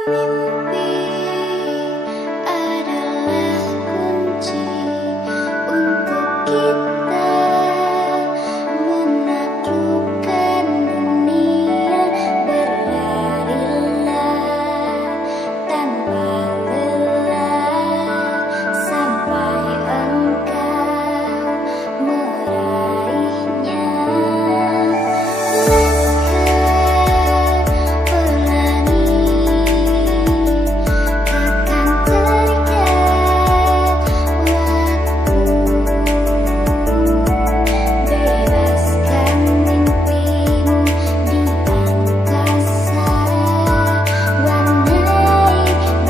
Mimpi adalah kunci untuk kita menaklukkan dunia. Berlarilah tanpa lelah sampai engkau meraihnya.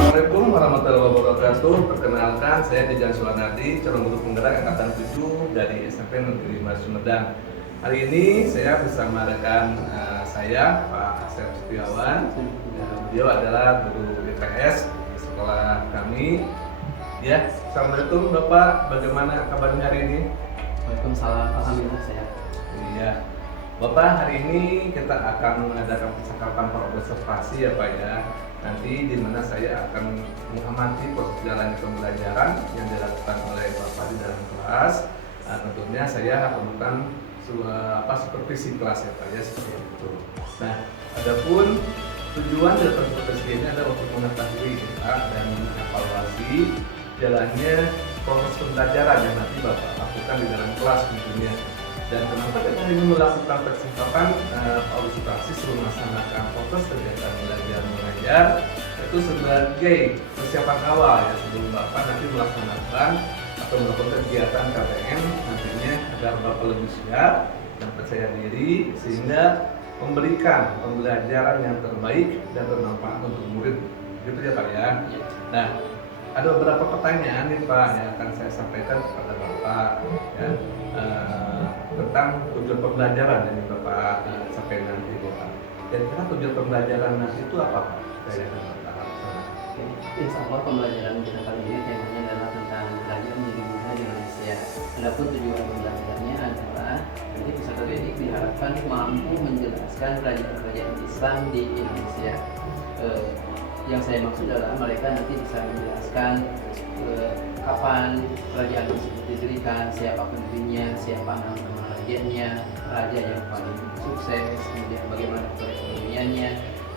Assalamualaikum warahmatullahi wabarakatuh. Perkenalkan, saya Dejan Suwanardi, calon guru penggerak angkatan 7 dari SMP Negeri 5 Sumedang. Hari ini saya bersama rekan saya, Pak Asep Setiawan. Beliau adalah guru IPS di sekolah kami. Ya, assalamualaikum Bapak. Bagaimana kabarnya hari ini? Waalaikumsalam, alhamdulillah sehat. Iya, Bapak, hari ini kita akan mengadakan percakapan observasi ya Pak ya. Nanti di mana saya akan mengamati proses jalannya pembelajaran yang dilakukan oleh Bapak di dalam kelas. Tentunya saya akan melakukan supervisi kelas ya Pak ya, seperti itu. Nah, adapun tujuan dari supervisi ini adalah untuk mengetahui dan mengevaluasi jalannya proses pembelajaran yang nanti Bapak lakukan di dalam kelas tentunya. Dan kenapa kita ingin melakukan percakapan observasi sebelum melaksanakan proses kegiatan belajar mengajar, itu sebagai persiapan awal ya sebelum Bapak nanti melaksanakan atau melakukan kegiatan KBM nantinya agar Bapak lebih siap dan percaya diri sehingga memberikan pembelajaran yang terbaik dan bermanfaat untuk murid. Gitu ya Pak ya. Nah, ada beberapa pertanyaan nih Pak yang akan saya sampaikan kepada Bapak ya, tentang tujuan pembelajaran yang Bapak sampaikan nanti Bapak. Kira-kira tujuan pembelajaran nanti itu apa Pak? Insya Allah pembelajaran kita kali ini temanya adalah tentang belajar menjadi guna di Indonesia. Adapun tujuan pembelajarannya adalah nanti peserta didik diharapkan mampu menjelaskan kerajaan Islam di Indonesia. Yang saya maksud adalah mereka nanti bisa menjelaskan kapan kerajaan tersebut didirikan, siapa pendirinya, siapa nama rajanya, raja yang paling sukses, kemudian bagaimana perekonomiannya,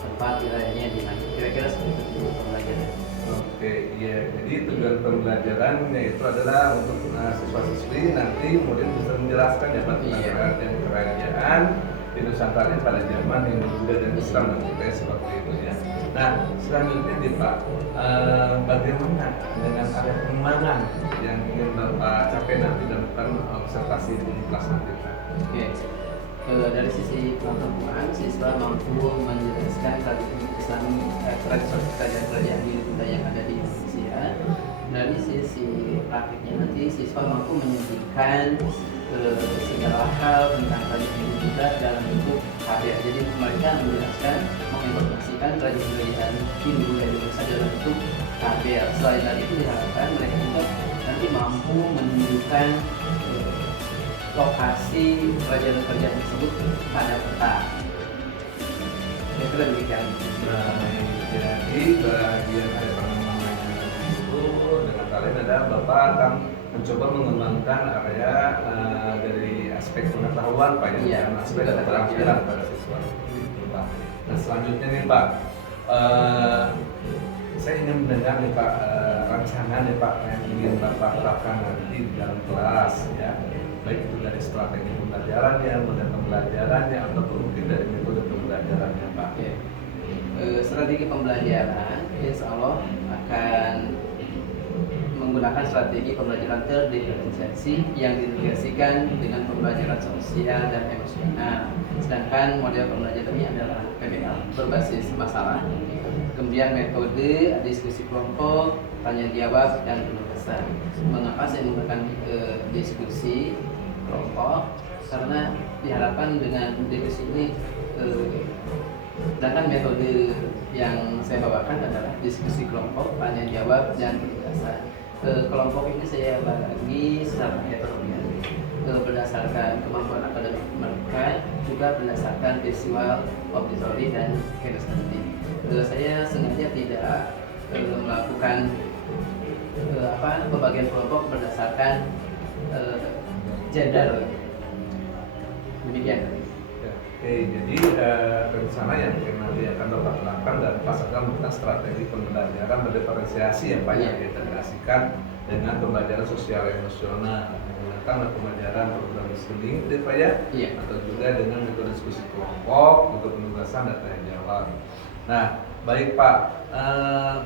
tempat wilayahnya di mana. Kira-kira seperti itu pembelajaran. Oke, iya. Jadi tujuan pembelajarannya itu adalah untuk siswa-siswi nanti kemudian bisa menjelaskan ya Pak tentang kerajaan di Nusantara pada zaman Hindu Buddha dan Islam nanti seperti itu ya. Nah, selanjutnya nih Pak, bagaimana dengan ada pengembangan yang ingin Bapak capai nanti dalam observasi di kelas nanti Pak? Oke. Dari sisi pengetahuan, siswa mampu menjelaskan tradisi Islam, tradisi kerajaan-kerajaan Hindu Buddha yang ada di Indonesia. Dari sisi praktiknya nanti siswa mampu menyajikan segala hal tentang tradisi Hindu Buddha dalam bentuk karya. Jadi mereka menjelaskan, menginformasikan kerajaan-kerajaan Hindu Buddha di Indonesia dalam bentuk karya. Selain dari itu diharapkan mereka juga nanti mampu menunjukkan lokasi kerajaan-kerajaan tersebut pada peta. Kira-kira demikian. Jadi bagian dari pengembangan itu dengan kalian ada Bapak akan mencoba mengembangkan area dari aspek pengetahuan Pak ya, dan aspek keterampilan pada siswa. Pak. Nah selanjutnya nih Pak, saya ingin mendengar nih Pak rancangan nih Pak yang ingin Bapak terapkan nanti di dalam kelas ya, baik itu dari strategi pembelajarannya, model pembelajarannya, ataupun mungkin dari metode pembelajarannya Pak. Strategi pembelajaran insya Allah akan menggunakan strategi pembelajaran terdiferensiasi yang diintegrasikan dengan pembelajaran sosial dan emosional. Sedangkan model pembelajarannya adalah PBL berbasis masalah. Kemudian metode diskusi kelompok, tanya jawab, dan penugasan. Mengapa saya menggunakan diskusi kelompok? Karena diharapkan dengan diskusi ini, sedangkan metode yang saya bawakan adalah diskusi kelompok, tanya jawab, dan penugasan. Kelompok ini saya bagi secara heterogen berdasarkan kemampuan akademik mereka, juga berdasarkan visual, auditory, dan kinesthetik. saya sengaja tidak melakukan pembagian kelompok berdasarkan gender. Demikian. Oke, jadi rencana yang nanti akan Bapak lakukan dan pas akan melakukan strategi pembelajaran berdiferensiasi yang banyak diintegrasikan dengan pembelajaran sosial emosional, menggunakan pembelajaran program listening, Pak ya, atau juga dengan metode diskusi kelompok untuk penugasan dan tanya jawab. Nah, baik Pak,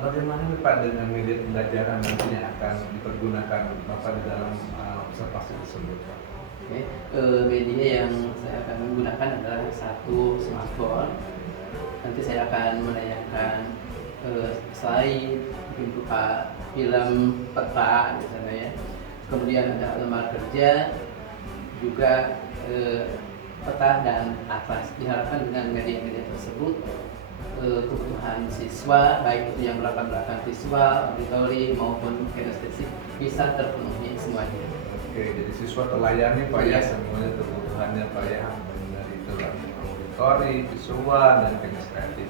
bagaimana nih Pak dengan media pembelajaran nantinya akan dipergunakan Bapak di dalam observasi tersebut Pak? Oke, media yang saya akan gunakan adalah satu smartphone. Nanti saya akan menayangkan slide, mungkin berupa film peta misalnya ya. Kemudian ada lembar kerja, juga peta dan atlas. Diharapkan dengan media-media tersebut kebutuhan siswa, baik itu yang belakang visual, auditori maupun kinestetik bisa terpenuhi semuanya. Oke, jadi siswa terlayani Pak ya, semuanya kebutuhannya Pak ya, dari itu auditori, visual, dan kinestetik.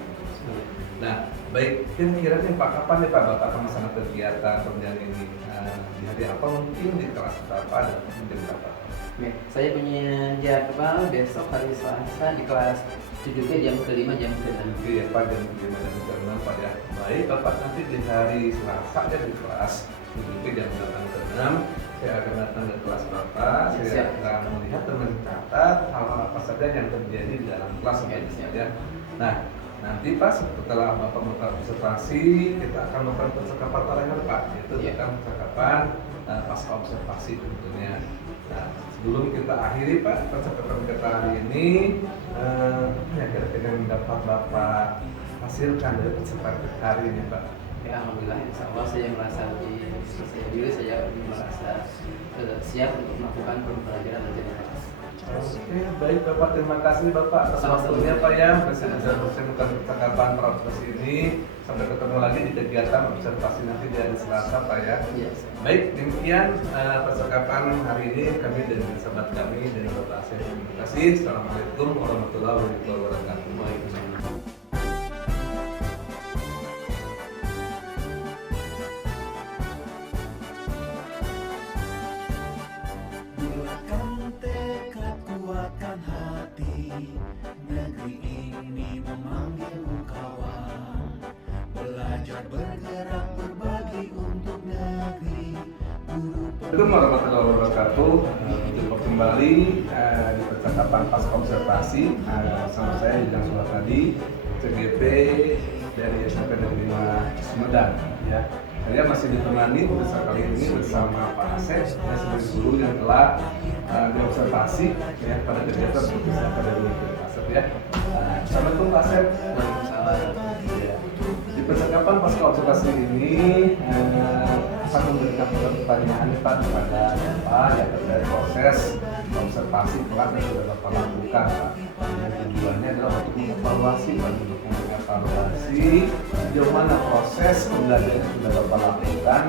Nah, baik, kira-kira nih Pak, kapan nih Pak Bapak akan melaksanakan kegiatan pembelajaran ini? Di hari apa mungkin, di kelas berapa dan jam berapa? Oke, saya punya jadwal besok hari Selasa di kelas 7B jam ke-5 jam ke-6. Oke ya Pak, jam 5 jam ke-6 Pak ya. Baik, Bapak nanti di hari Selasa ya di kelas 7B jam 8 ke-6 saya akan datang ke kelas Bapak, saya akan melihat dan mencatat hal-hal apa saja yang terjadi di dalam kelas ya. Nah, nanti Pak setelah Bapak melakukan observasi, kita akan melakukan percakapan terakhir Pak, yaitu tentang percakapan pasca observasi tentunya. Nah, sebelum kita akhiri Pak percakapan kita hari ini, ya kira-kira yang dapat Bapak hasilkan dari percakapan kita hari ini Pak? Ya, alhamdulillah, insya Allah saya merasa lebih percaya diri, saya merasa siap untuk melakukan pembelajaran menjadi kelas. Oke, baik Bapak, terima kasih Bapak atas waktunya Pak ya. Saya bisa melakukan percakapan observasi ini. Sampai ketemu lagi di kegiatan observasi nanti di hari Selasa Pak ya. Baik, demikian percakapan hari ini kami dengan sahabat kami dari Bapak Asep. Terima kasih. Assalamualaikum warahmatullahi wabarakatuh. Kuatkan hati, negeri ini memanggilmu kawan. Belajar bergerak berbagi untuk negeri. Assalamualaikum warahmatullahi wabarakatuh. Jumpa kembali di percakapan pasca observasi sama saya Hidang Sulatadi, CGP dari SMP Negeri 5 Sumedang ya. Saya masih ditemani kali ini bersama Pak Asep, sebagai guru yang telah diobservasi ya pada kegiatan seperti akademi Pak Asep ya. Assalamualaikum Pak Asep. Ya. Di percakapan pasca observasi ini akan memberikan pertanyaan Pak kepada Bapak ya terkait proses observasi kelas yang sudah Bapak lakukan Pak. Tujuannya adalah untuk mengevaluasi Pak, untuk mengevaluasi sejauh mana proses pembelajaran yang sudah Bapak lakukan,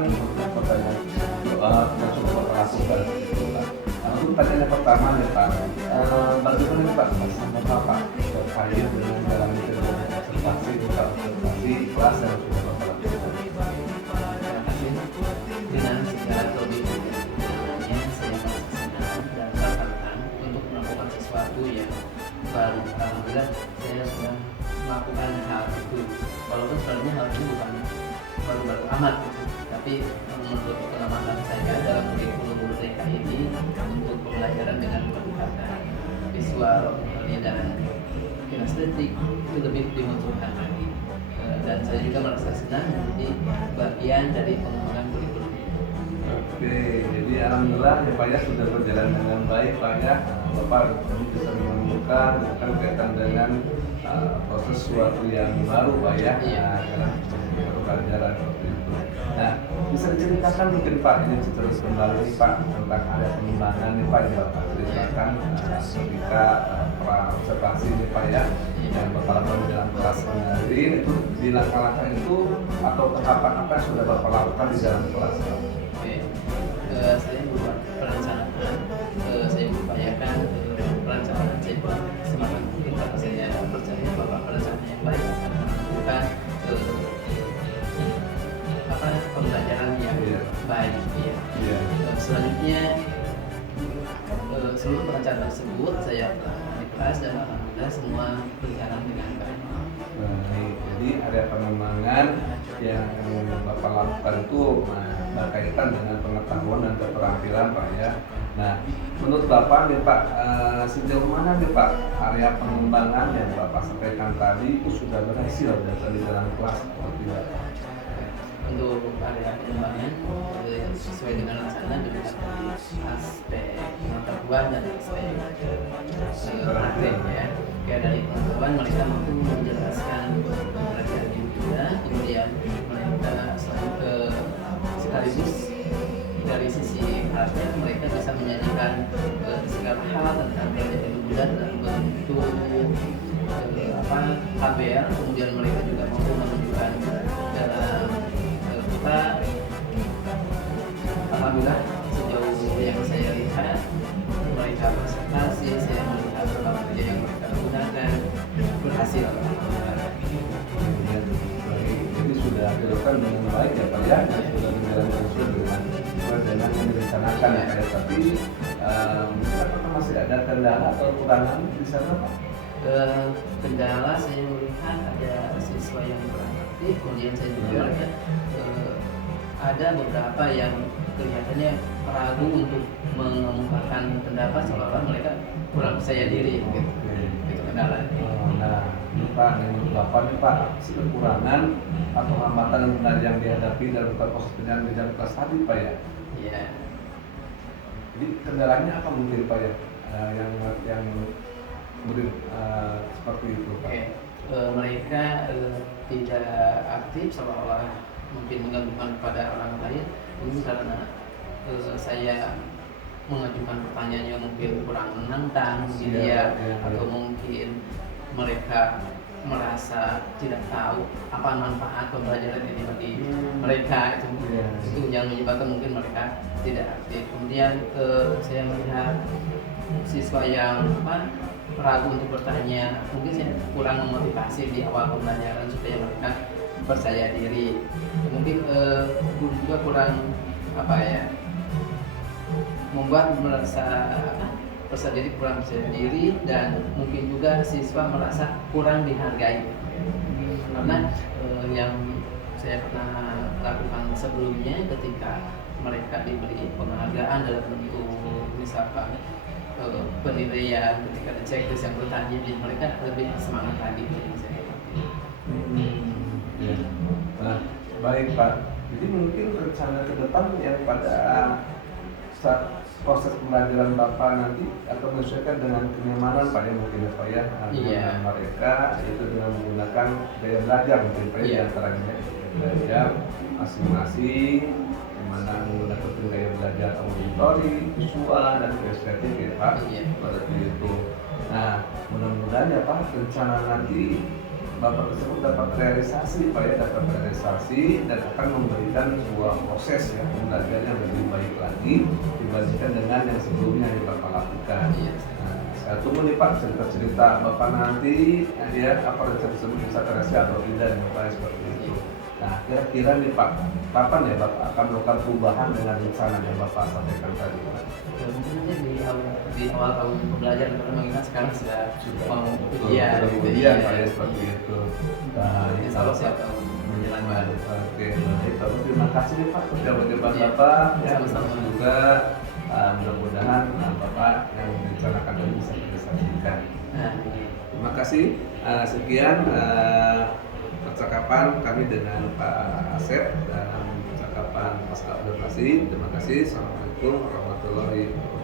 pertanyaan yang sudah Bapak lakukan. Untuk pertanyaan yang pertama nih Pak, bagaimana nih Pak sama Bapak terkait dengan dalam observasi kelas yang sudah Bapak lakukan? Dengan segala kelebihannya, saya merasa senang dan tertantang untuk melakukan sesuatu yang baru. Alhamdulillah, saya sudah melakukan hal itu. Walaupun sebenarnya hal ini bukan baru-baru amat, tapi menurut pengamatan saya dalam kurikulum Merdeka ini untuk pembelajaran dengan pendekatan visual dan kinestetik itu lebih dimunculkan lagi. Dan saya juga merasa senang menjadi bagian dari pengembangan kurikulum. Oke, jadi alhamdulillah ya Pak ya sudah berjalan dengan baik Pak ya. Bapak bisa menemukan kan kaitan dengan proses sesuatu yang baru Pak ya. Dalam pembelajaran seperti itu. Nah, bisa diceritakan mungkin Pak ini terus kembali Pak tentang ada pengembangan nih Pak yang Bapak ceritakan ketika observasi nih Pak ya yang Bapak lakukan dalam kelas kemarin itu di langkah-langkah itu atau tahapan apa yang sudah Bapak lakukan di dalam kelas Pak? Saya membuat perencanaan, saya mengupayakan perencanaan saya semakin mungkin karena saya percaya bahwa perencanaan yang baik akan menentukan apa pembelajaran yang Iya. baik ya. Iya. Selanjutnya seluruh perencanaan tersebut saya dibahas dan alhamdulillah semua berjalan dengan baik. Baik, jadi ada pengembangan yang Bapak lakukan itu berkaitan dengan pengetahuan dan keterampilan Pak ya. Nah, menurut Bapak nih Pak, sejauh mana nih Pak area pengembangan yang Bapak sampaikan tadi itu sudah berhasil dari dalam kelas atau tidak? Untuk area pengembangan sesuai dengan rencana dilihat dari aspek pengetahuan dan aspek praktek ya. Kayak dari pengetahuan mereka mampu menjelaskan pelajaran juga, kemudian mereka sekaligus dari sisi praktek mereka bisa menyajikan segala hal tentang pelajaran Buddha dalam bentuk tabel, kemudian mereka juga mampu menunjukkan dalam kita alhamdulillah sejauh yang saya lihat mereka presentasi, saya melihat beberapa kerja yang mereka gunakan berhasil. Jadi sudah dilakukan dengan baik ya Pak ya, sudah menjalankan sesuai dengan yang direncanakan ya Pak ya. Tapi apakah masih ada kendala atau kekurangan di sana Pak? Kendala saya melihat ada siswa yang kurang aktif, kemudian saya juga melihat ada beberapa yang kelihatannya ragu untuk mengemukakan pendapat seolah-olah mereka kurang percaya diri gitu. Itu kendala. Nah, ini Pak, menurut Bapak nih Pak, apa sih kekurangan atau hambatan yang benar yang dihadapi dalam proses pendidikan di dalam kelas tadi Pak ya? Iya. Jadi kendalanya apa mungkin Pak ya? Yang kemudian seperti itu Pak. Oke. Mereka tidak aktif seolah-olah mungkin menggabungkan kepada orang lain. Ini karena saya mengajukan pertanyaan yang mungkin kurang menantang gitu ya, atau mungkin mereka merasa tidak tahu apa manfaat pembelajaran ini bagi mereka itu yang menyebabkan mungkin mereka tidak aktif. Kemudian saya melihat siswa yang ragu untuk bertanya, mungkin saya kurang memotivasi di awal pembelajaran supaya mereka percaya diri. Mungkin guru juga kurang membuat merasa percaya diri, kurang percaya diri, dan mungkin juga siswa merasa kurang dihargai. Karena yang saya pernah lakukan sebelumnya ketika mereka diberi penghargaan dalam bentuk misalkan penilaian ketika ada checklist yang bertanya, jadi mereka lebih semangat lagi. Nah, baik Pak. Jadi mungkin rencana ke depan yang pada saat proses pembelajaran Bapak nanti atau menyesuaikan dengan kenyamanan Pak ya mungkin ya Pak ya, dengan mereka itu dengan menggunakan gaya belajar mungkin Pak ya, di antaranya belajar masing-masing, yang mana menggunakan gaya belajar auditori, visual dan kreatif ya Pak, seperti itu. Nah, mudah-mudahan ya Pak rencana nanti Bapak tersebut dapat realisasi Pak ya, dapat realisasi dan akan memberikan sebuah proses ya pembelajaran yang lebih baik lagi dibandingkan dengan yang sebelumnya yang Bapak lakukan. Nah, saya tunggu nih Pak cerita-cerita Bapak nanti ya, apa rencana tersebut bisa terrealisasi atau tidak nih Pak seperti itu. Nah, kira-kira nih Pak, kapan ya Bapak akan melakukan perubahan dengan rencana yang Bapak sampaikan tadi Pak? Mungkin di awal tahun pembelajaran, karena mengingat sekarang sudah mau ujian Pak ya seperti itu. Nah, insya Allah siap menjelang baru. Oke, baik Bapak, terima kasih nih Pak sudah berdebat Bapak ya, sama-sama juga mudah-mudahan Bapak yang direncanakan ini bisa direalisasikan. Terima kasih. Sekian percakapan kami dengan Pak Asep dan percakapan Mas Abdul Masih. Terima kasih. Assalamualaikum warahmatullahi wabarakatuh.